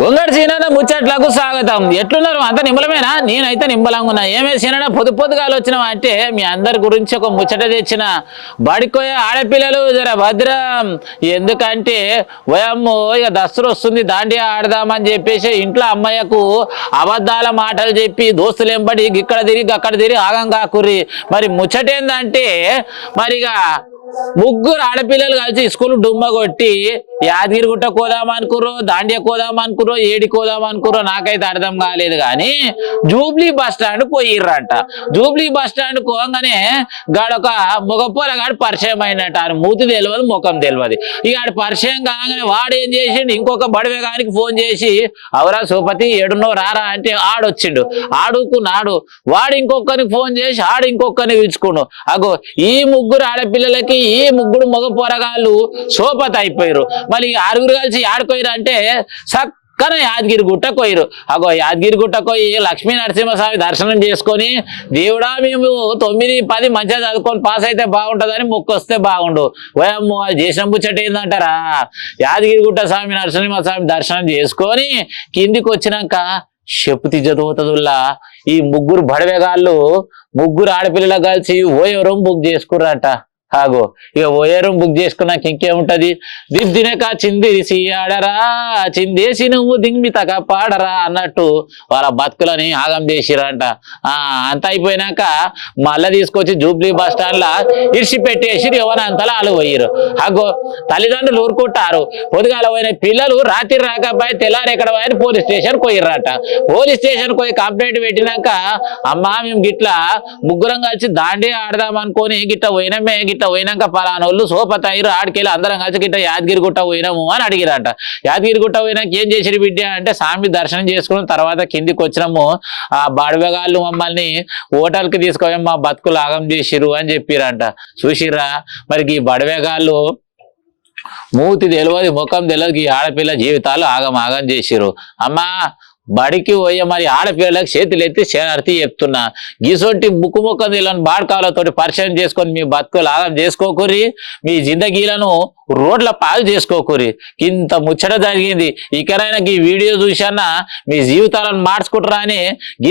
గొంగడి సీనన్న ముచ్చట్లకు స్వాగతం. ఎట్లున్నారు? అంత నిమ్మలమేనా? నేనైతే నిమ్మలంగా ఉన్నా. ఏమే సీనన్న పొద్దుగాలు వచ్చినావా అంటే మీ అందరి గురించి ఒక ముచ్చట తెచ్చిన. బడికోయే ఆడపిల్లలు జర భద్రం. ఎందుకంటే ఓయమ్మో ఇక దసరా వస్తుంది, దాండియా ఆడదామని చెప్పేసి ఇంట్లో అమ్మయ్యకు అబద్ధాల మాటలు చెప్పి దోస్తులు ఎంబడి ఇక్కడ తిరిగి అక్కడ తిరిగి ఆగం కాకుర్రి. మరి ముచ్చట ఏందంటే మరిగా ముగ్గురు ఆడపిల్లలు కలిసి స్కూల్ డుమ్మ కొట్టి యాదగిరిగుట్ట కోదామనుకుర్రో, దాండియా కోదామనుకుర్రో, ఏడి కోదామనుకుర్రో నాకైతే అర్థం కాలేదు. కానీ జూబ్లీ బస్ స్టాండ్ పోయిర్రంట. జూబ్లీ బస్ స్టాండ్ పోగానే గాడొక మొగపోరగాడు పరిచయం అయినట్టు. ఆయన మూతి తెలియదు, ముఖం తెలియదు. ఇక ఆడు పరిచయం కాగానే వాడు ఏం చేసిండు, ఇంకొక బడివేగానికి ఫోన్ చేసి అవరా సోపతి ఏడున్నో రారా అంటే ఆడొచ్చిండు. ఆడుకున్నాడు. వాడు ఇంకొకరికి ఫోన్ చేసి ఆడు ఇంకొకరిని పిలుచుకున్నాడు. అగో ఈ ముగ్గురు ఆడపిల్లలకి ఈ ముగ్గురు మగ పొరగాళ్ళు సోపతి అయిపోయారు. మళ్ళీ ఆరుగురు కలిసి ఆడుకోయారు అంటే చక్కన యాదగిరిగుట్ట కోయిరు. అగో యాదగిరిగుట్ట కోయి లక్ష్మీ నరసింహస్వామి దర్శనం చేసుకొని దేవుడా మేము 9-10 మంచిగా చదువుకొని పాస్ అయితే బాగుంటుందని మొక్కొస్తే బాగుండు. ఓయమ్మో అది చేసిన ముచ్చట ఏందంటారా? యాదగిరిగుట్ట స్వామి నరసింహస్వామి దర్శనం చేసుకొని కిందికి వచ్చినాక చెప్పుతి చదువుతుందిలా ఈ ముగ్గురు బడవేగాళ్ళు ముగ్గురు ఆడపిల్లలు కలిసి ఓయవరం బుక్ చేసుకుర్రట. ఆగో ఇక ఓయరం బుక్ చేసుకున్నాక ఇంకేముంటది, దిద్దినక చిందేసి ఆడరా, చిందేసి నువ్వు దింగితక పాడరా అన్నట్టు వాళ్ళ బతుకులని ఆగం చేసిరంట. అంత అయిపోయినాక మళ్ళీ తీసుకొచ్చి జూబ్లీ బస్ స్టాండ్ లా ఇడిచి పెట్టేసి ఎవరంతలా వాళ్ళు పోయిరు. అగో తల్లిదండ్రులు ఊరుకుంటారు. పొద్దుగాల పోయిన పిల్లలు రాత్రి రాకపోయి తెల్లారి ఎక్కడ పోయి పోలీస్ స్టేషన్ పోయిర్రట. పోలీస్ స్టేషన్ పోయి కంప్లైంట్ పెట్టినాక అమ్మా మేము గిట్లా ముగ్గురం కలిసి దాండియా ఆడదాం అనుకొని గిట్ట పోయినమే, గిట్ట పోయినాక పలానోళ్ళు సోపతాయిరు ఆడికెళ్ళి అందరం కలిసి గిట్ట యాదగిరిగుట్ట పోయినాము అని అడిగిరంట. యాదగిరిగుట్ట పోయినాక ఏం చేసిరు బిడ్డ అంటే స్వామి దర్శనం చేసుకున్న తర్వాత కిందికి వచ్చినాము, ఆ బడవగాళ్ళు మమ్మల్ని హోటల్కి తీసుకొని మా బతుకులు ఆగం చేసిరు అని చెప్పిరంట. చూసిర్రా మరి ఈ బడవేగాళ్ళు మూతి తెలియదు, ముఖం తెలియదు, ఈ ఆడపిల్ల జీవితాలు ఆగం ఆగం చేసిరు. అమ్మా బడికి పోయే మరి ఆడపిల్లలకు చేతులు ఎత్తి చేరతి చెప్తున్నా, గీసొంటి ముక్కు ముఖం తెలియని బాడకాలతోటి పరిచయం చేసుకొని మీ బతుకులు ఆగం చేసుకోకూరి, మీ జిందగీలను రోడ్ల పాలు చేసుకోకూరి. ఇంత ముచ్చట జరిగింది. ఇకనైనా ఈ వీడియో చూసన్నా మీ జీవితాలను మార్చుకుంటారా అని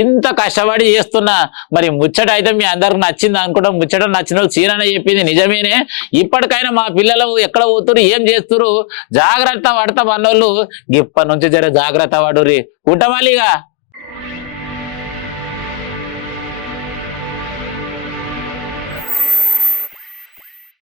ఇంత కష్టపడి చేస్తున్నా. మరి ముచ్చట అయితే మీ అందరికి నచ్చింది అనుకుంటా. ముచ్చట నచ్చిన వాళ్ళు సీనన్న చెప్పింది నిజమేనే. ఇప్పటికైనా మా పిల్లలు ఎక్కడ పోతురు, ఏం చేస్తురు, జాగ్రత్త పడతాం అన్నోళ్ళు ఇప్పటి నుంచి జర జాగ్రత్త పడుర్రి. ఉంటామాలిగా.